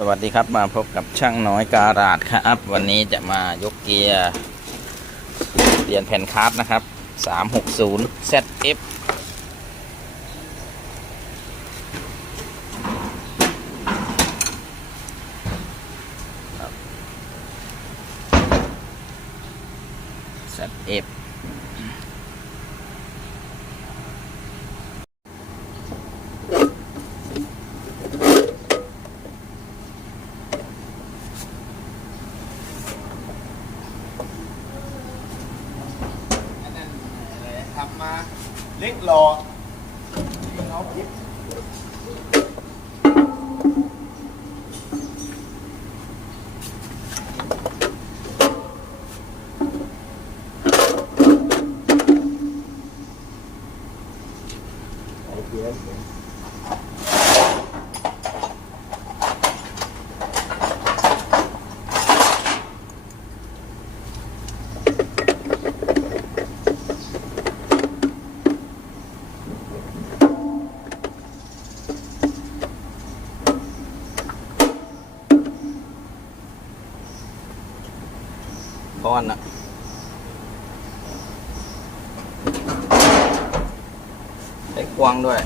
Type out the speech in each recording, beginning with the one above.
สวัสดีครับมาพบกับช่างน้อยการาดครับ วันนี้จะมายกเกียร์เปลี่ยนแผ่นคาร์บนะครับ 360 ZF ครับ ZF อันนั้นอะไรทำมา เล็กรอ อนอะใช้ควงด้วย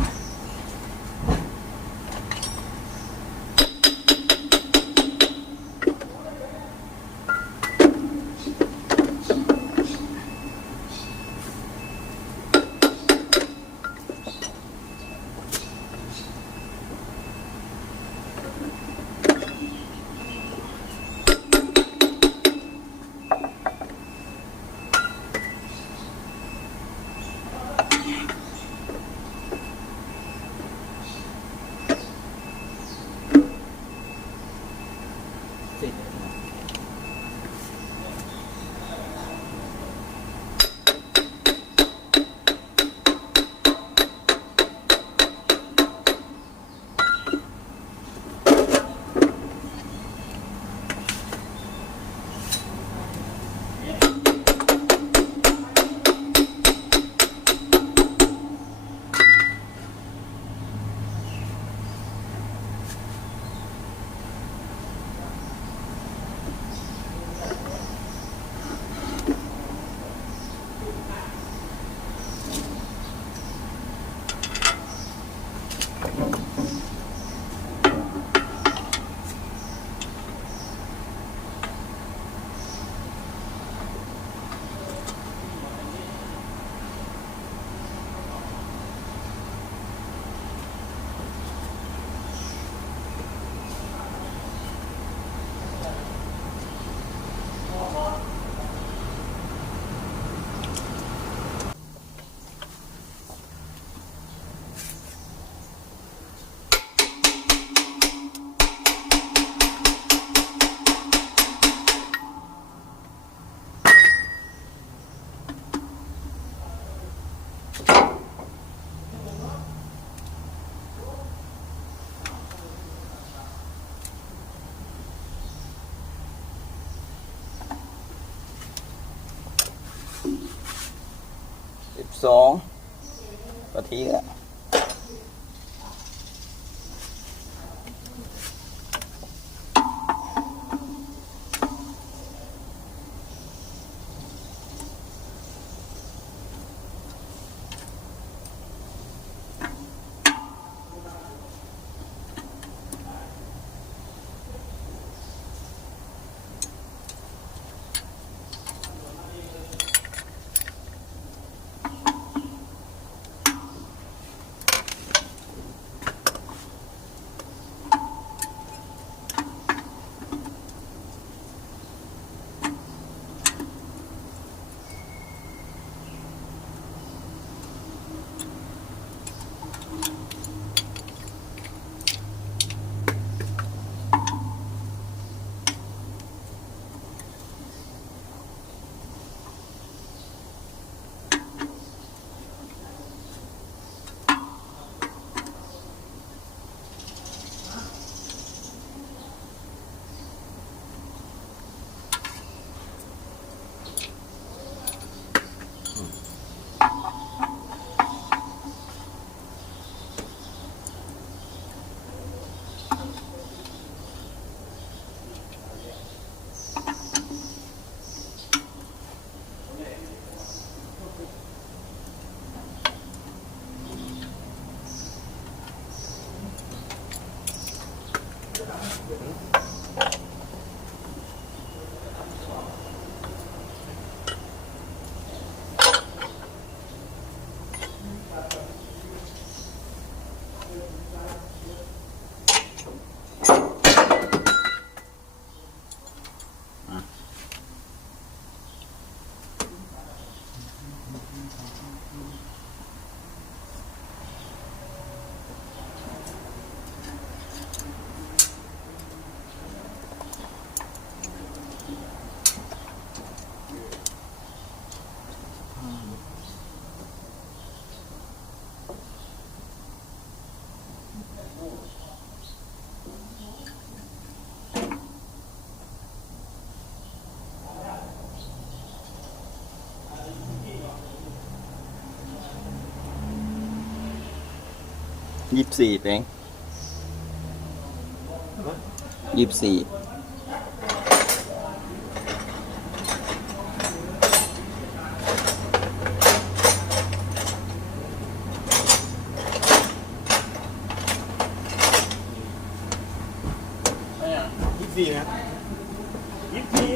สองกะทิอะ ยี่สิบสี่เองยี่สิบสี่ยี่สิบสี่นะยี่สิบสี่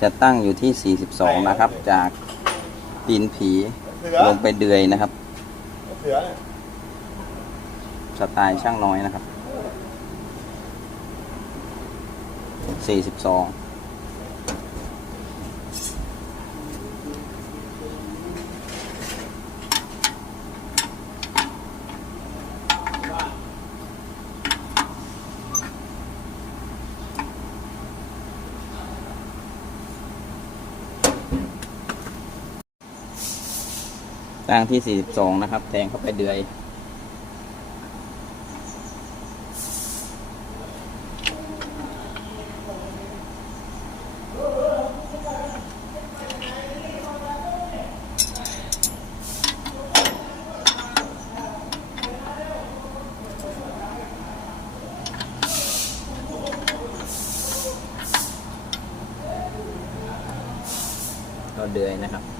จะตั้งอยู่ที่ 42 นะครับ จากตีนผีเสือลงไปเดือยนะครับเสือสไตล์ช่างน้อยนะครับ 42 ตั้งที่ 42 นะครับ แทงเข้าไปเดือย ก็เดือยนะครับ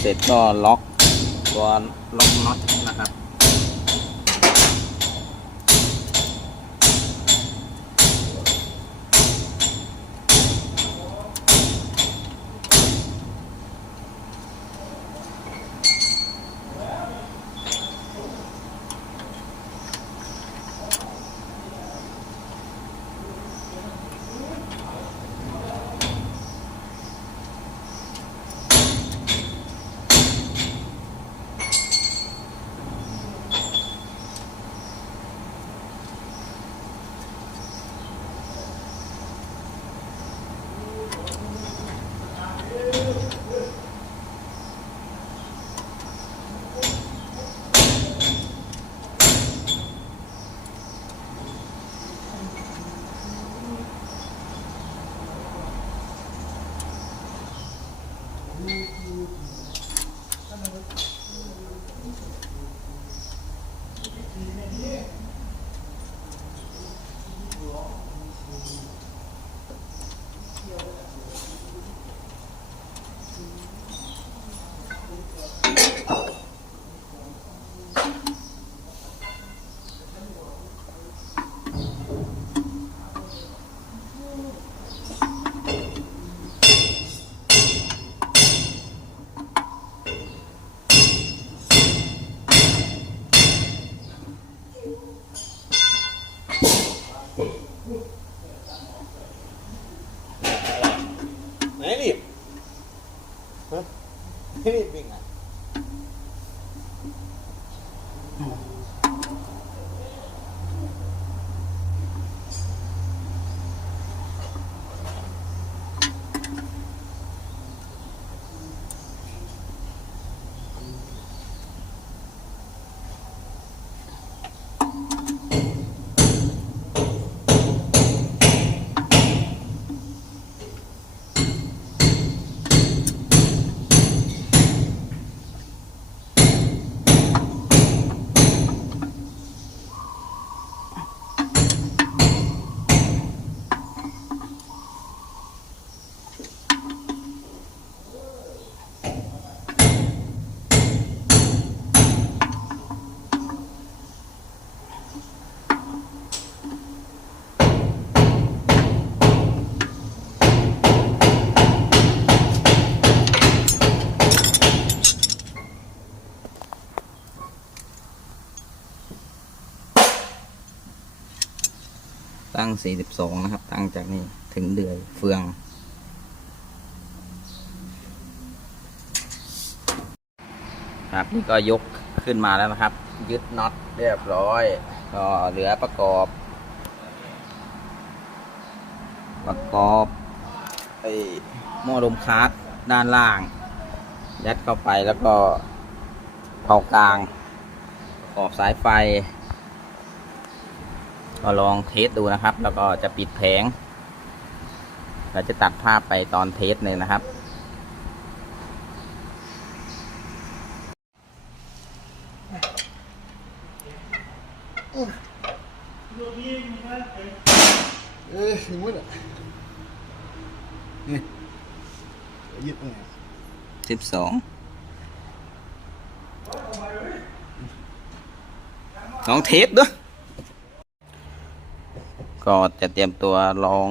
เสร็จก็ล็อกตัวล็อกน็อตนะครับ Mm-hmm. 42 นะครับ ตั้งจากนี่ถึงเดือยเฟือง ครับนี่ก็ยกขึ้นมาแล้วนะครับ ยึดน็อตเรียบร้อย ก็เหลือประกอบ ประกอบไอ้หม้อลมคาร์ดด้านล่าง ยัดเข้าไปแล้วก็เผากลาง ประกอบสายไฟ ก็ลองเทสดูนะครับ แล้วก็จะปิดแผง เราจะตัดภาพไปตอนเทสเลยนะครับ เอ้ยถึงมั้ยเนี่ยนี่ยึดตรงไหนสิบสองลองเทสด้วย ก็จะเตรียมตัวลอง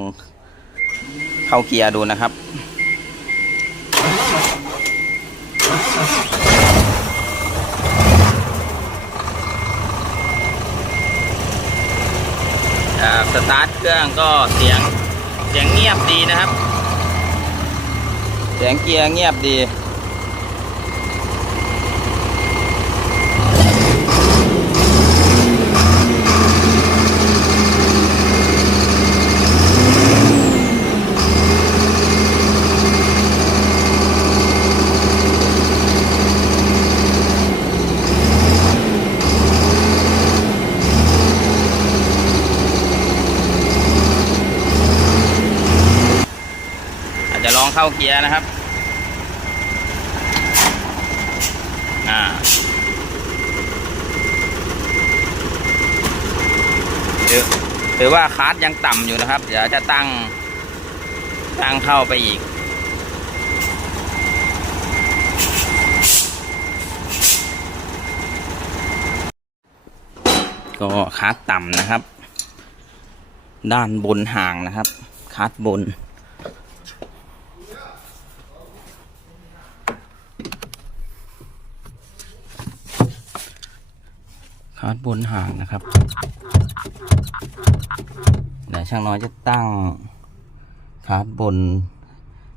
เข้าเกียร์ดูนะครับอ่าสตาร์ทเครื่องก็เสียงเสียงเงียบดีนะครับ เสียงเกียร์เงียบดี ลองเข้าเกียร์นะครับ อ่าหรือหรือว่าคาร์ดยังต่ำอยู่นะครับ เดี๋ยวจะตั้ง ตั้งเข้าไปอีก ก็คาร์ดต่ำนะครับ ด้านบนห่างนะครับ คาร์ดบน คาร์ดบนห่างนะครับเดี๋ยวช่างน้อยจะตั้งคาร์ดบน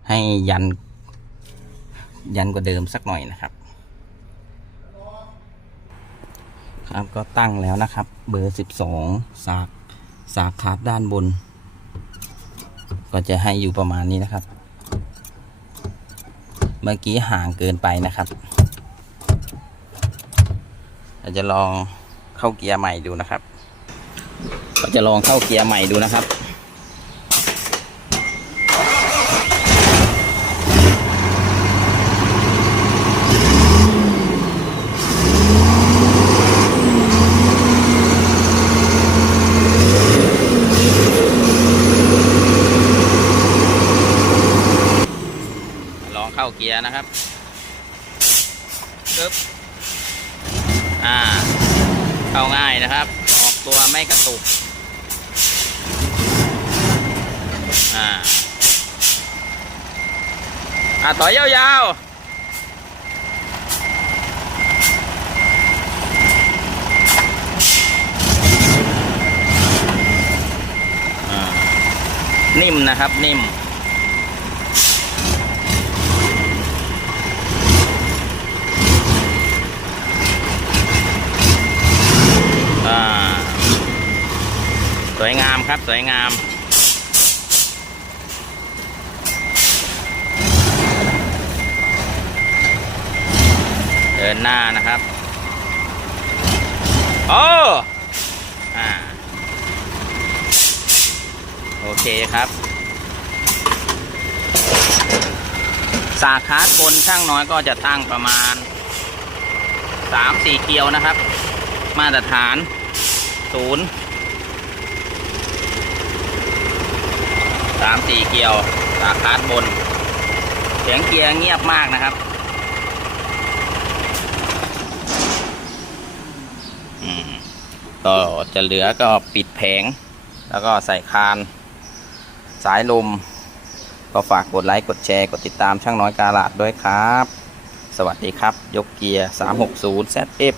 ให้ยัน ยันกว่าเดิมสักหน่อยนะครับ ครับก็ตั้งแล้วนะครับ เบอร์สิบสองสากสากคาร์ดด้านบน ก็จะให้อยู่ประมาณนี้นะครับ เมื่อกี้ห่างเกินไปนะครับเราจะลอง เข้าเกียร์ใหม่ดูนะครับเราจะลองเข้าเกียร์ใหม่ดูนะครับลองเข้าเกียร์นะครับปึ๊บอ่า เข้าง่ายนะครับ ออกตัวไม่กระตุก อ่า อ่าถอยยาวๆอ่านิ่มนะครับนิ่ม ครับ สวยงาม เดินหน้านะครับ โอ้อ่าโอเคครับ สาขาบนช่างน้อยก็จะตั้งประมาณ 3-4 เกียวนะครับ มาตรฐาน 0 สามสี่เกลียวสาขาบน เสียงเกียร์เงียบมากนะครับอืมก็จะเหลือก็ปิดแผง แล้วก็ใส่คาน สายลม ก็ฝากกดไลค์กดแชร์กดติดตามช่างน้อยกาลาดด้วยครับ สวัสดีครับ ยกเกียร์ 360 ZF